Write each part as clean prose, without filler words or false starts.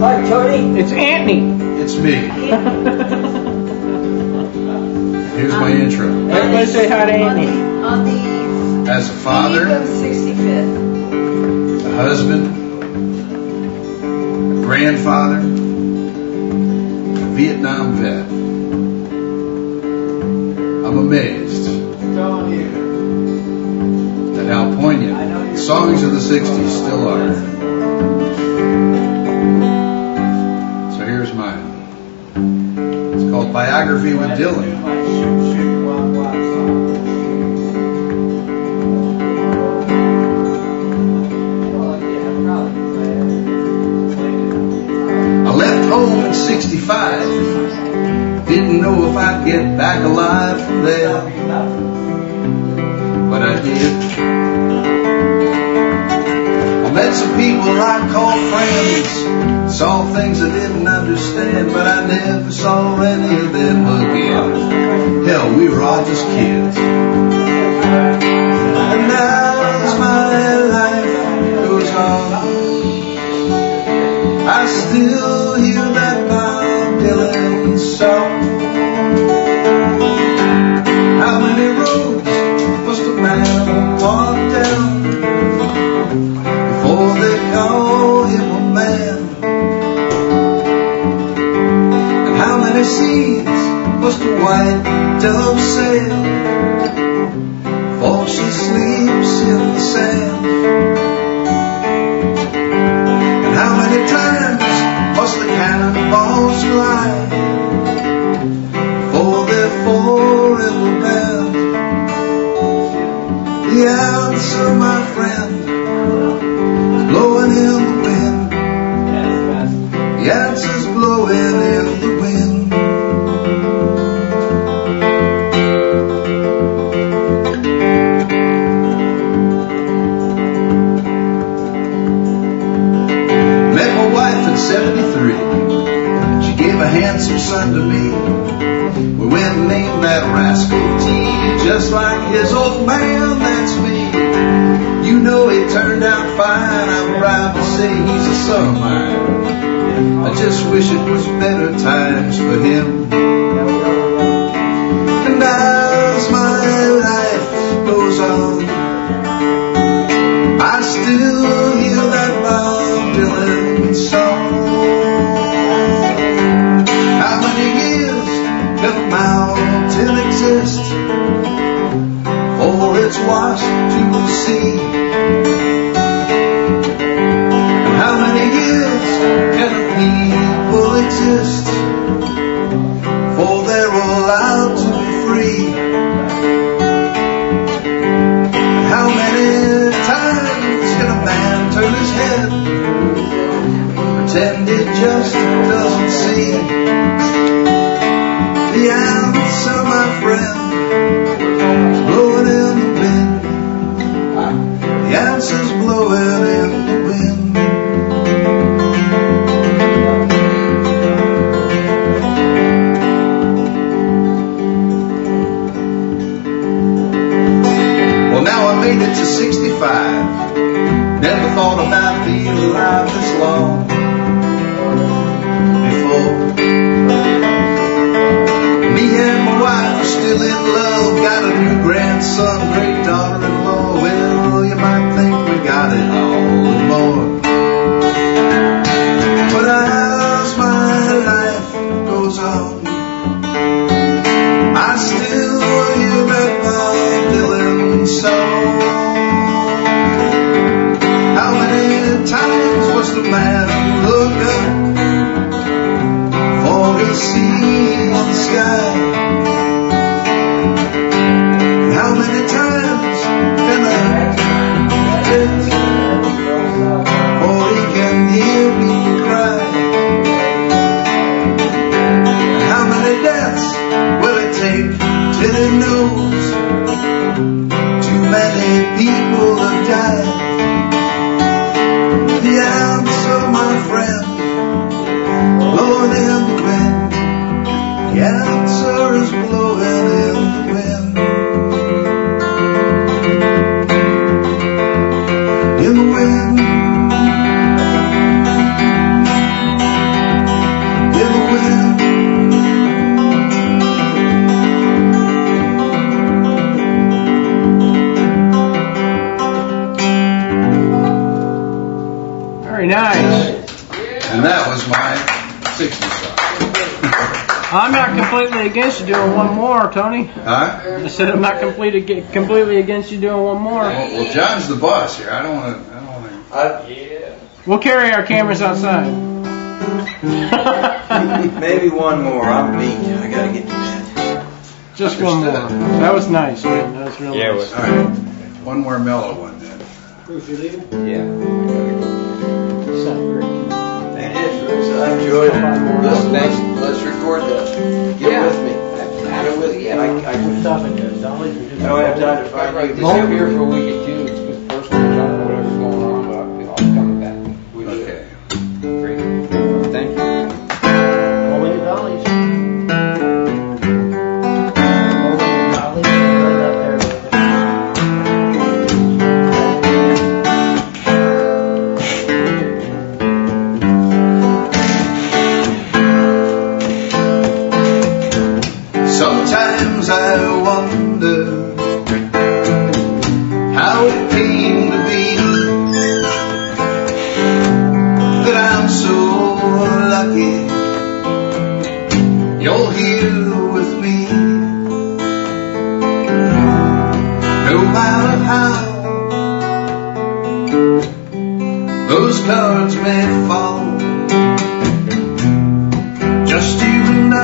Hi, Tony. It's Anthony. It's me. Here's my intro. Everybody say hi to Anthony. On the As a father, eve of 65th. a husband, a grandfather, a Vietnam vet, I'm amazed at how poignant the songs of the 60s still are. So here's mine. It's called Biography with Dylan. I left home in 65. Didn't know if I'd get back alive from there, but I did. I met some people I called friends, saw things I didn't understand, but I never saw any of them again. Hell, we were all just kids. And now as my life goes on, I still hear that Bob Dylan song. How many roads must a man walk down before they call him a man? And how many seas must a white dove sail before she sleeps in the sand? And how many times must the cannonballs fly before they're forever banned? The answer, my friend, is blowing in the wind. The answer's blowing in the wind. Met my wife at 73. She gave a handsome son to me. We went and named that rascal T, just like his old man, that's me. You know he turned out fine, I'm proud to say he's a son of mine. I just wish it was better times for him. And as my life goes on, I still hear that Bob Dylan song. How many years can a mountain exist before it's washed to the sea? And how many years can a people exist before they're allowed to be free? And how many times can a man turn his head, pretend he just doesn't see? The answer, my friend, is blowing in the wind. The answer's blowing in the wind. Well, now I made it to 65. Never thought about being alive this long before. Me and my wife are still in love. 65. I'm not completely against you doing one more, Tony. Huh? I said I'm not completely against you doing one more. Well, John's the boss here. I don't want to. Yeah. We'll carry our cameras outside. Maybe one more. I'm beat. I gotta get to bed. Just one more. That was nice, man. That was really nice. All right. One more mellow one then. Bruce, you leaving? Yeah. Sound great. It is, Bruce. I enjoyed it. Listen, let's record this. Get with me. Get with me. I We're stopping at Dolly's. don't have time to find you. Just over here for a week or two, because personally, I don't know whatever's going on, but I'll be coming back. Okay. Great. Thank you. Only at Dolly's. Only at Dolly's. Right up there. Sometimes I wonder how it came to be that I'm so lucky you're here with me. No matter how those cards may fall, just you and I.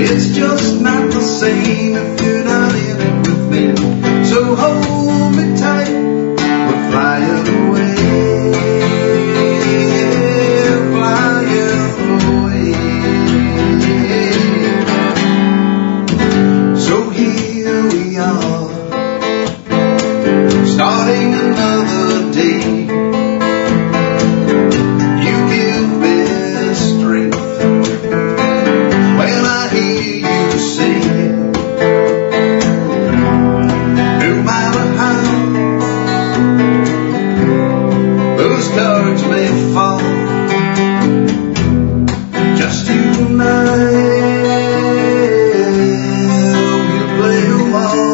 It's just not the same if you're not in it with me. So hold me tight, we're flying away, flying away. So here we are, starting another day. You give me strength when I hear you sing. No matter how those cards may fall, just you and I, we'll play them all.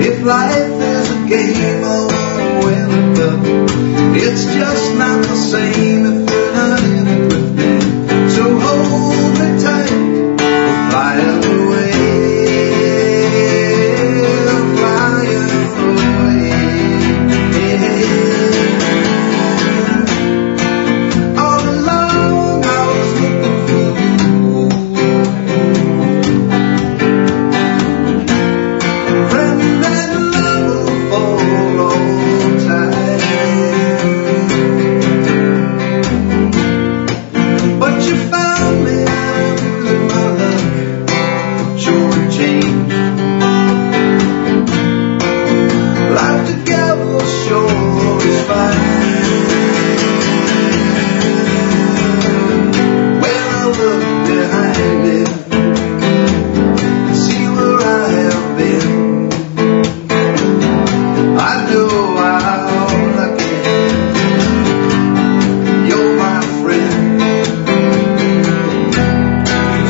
If life is a game, I wanna win it, but it's just not the same if you're not in it with me. So hold me tight, we're flying away, flying away. All along I was looking for you, friend and lover for a long time. But you found me, I knew that my luck sure changed. Life together sure is fine. When I look behind me and see where I have been, I know how lucky you're my friend.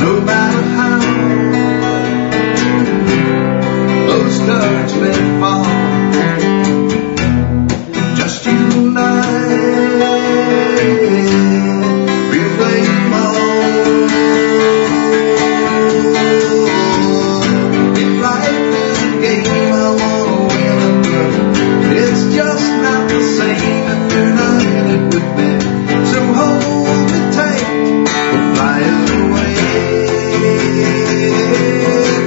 No matter how those cards may fall, just you and I, we'll play them all. If life is a game, I wanna win it, but it's just not the same if you're not in it with me. So hold me tight, we're flying away,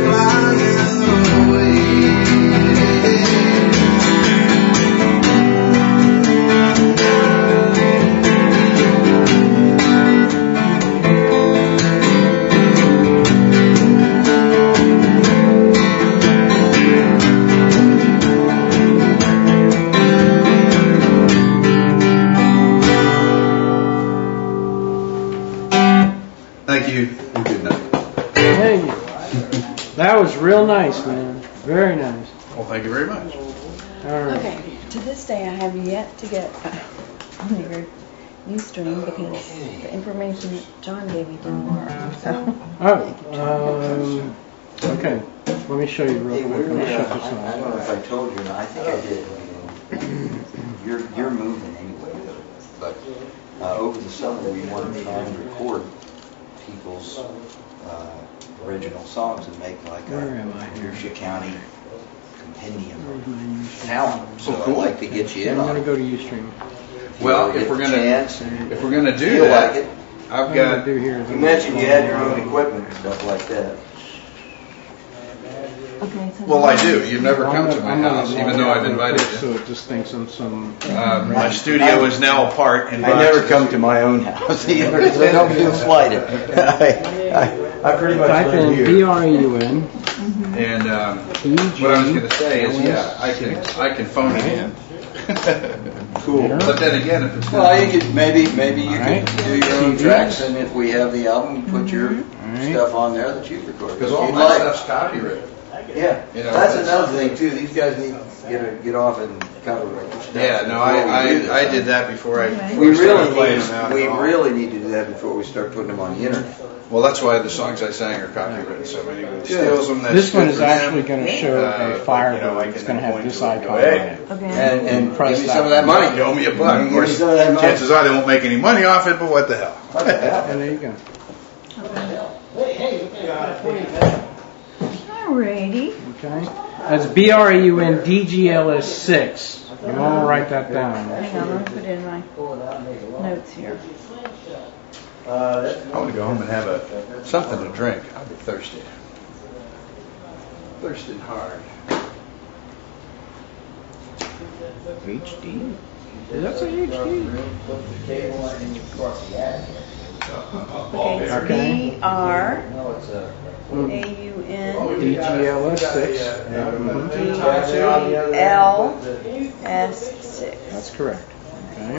flying away. Thank you and good night. Hey, that was real nice, man. Very nice. Well, thank you very much. All right. Okay, to this day I have yet to get Ustream because the information that John gave me didn't work. So. Okay. Let me show you real Hey, quick. Let me shut this I off. don't know if I told you or not. I think I did. You're moving anyway, but over the summer we want to try and record people's original songs and make like Where am I here? Volusia County compendium Where's of my Ustream? talent. So I'd like to get you in I'm on gonna it. go to Ustream. Well, Get if we're the gonna chance and if we're gonna do feel that, like it. I've What I'm gonna got do here is You mentioned you had your own equipment and stuff like that. Okay, so well, I do. You've never come to my I'm gonna house, log even though out I've real invited quick, you. So it just thinks I'm some. My studio is now apart in I never boxes. come to my own house either, so don't feel slighted. I pretty much Type live in here. BREUN. And what I was going to say is, yeah, I can phone it in. Cool. But then again, if it's Well, you could maybe you Alright. could do your own CDs. tracks, and if we have the album, you put your Alright. stuff on there that you've recorded. because all You'd my like. stuff's copyrighted. Yeah, You know, that's it's- another thing too. These guys need to get off and cover their stuff. Yeah, no, before we do this. I did that before I. Okay. We started really playing need them out we at all. really need to do that before we start putting them on the internet. Well, that's why the songs I sang are copyrighted. So if anyone steals them, that's This one good is for them. actually going to show a Firebird. It's going to have this icon on it. Okay. And Press give me that some of that money. You owe me a buck. Of Give me course, some of that money. chances are they won't make any money off it, but what the hell? What the hell? And there you go. Alrighty. Okay. That's BREUN DGLS6. You want to write that down. Hang on, let me put it in my notes here. I want to go home and have something to drink. I'll be thirsty. Thirsting hard. HD. That's a HD. Okay, BRAUN DGLS6. DGLS6. That's correct.